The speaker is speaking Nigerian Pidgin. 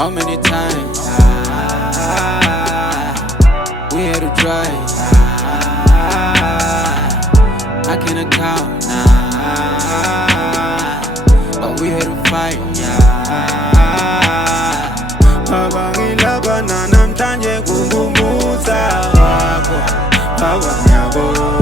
How many times we had to try? I can't count, but we had to fight. Baba ngilaba namhlanje kungumusa wakho, baba ngiyabona.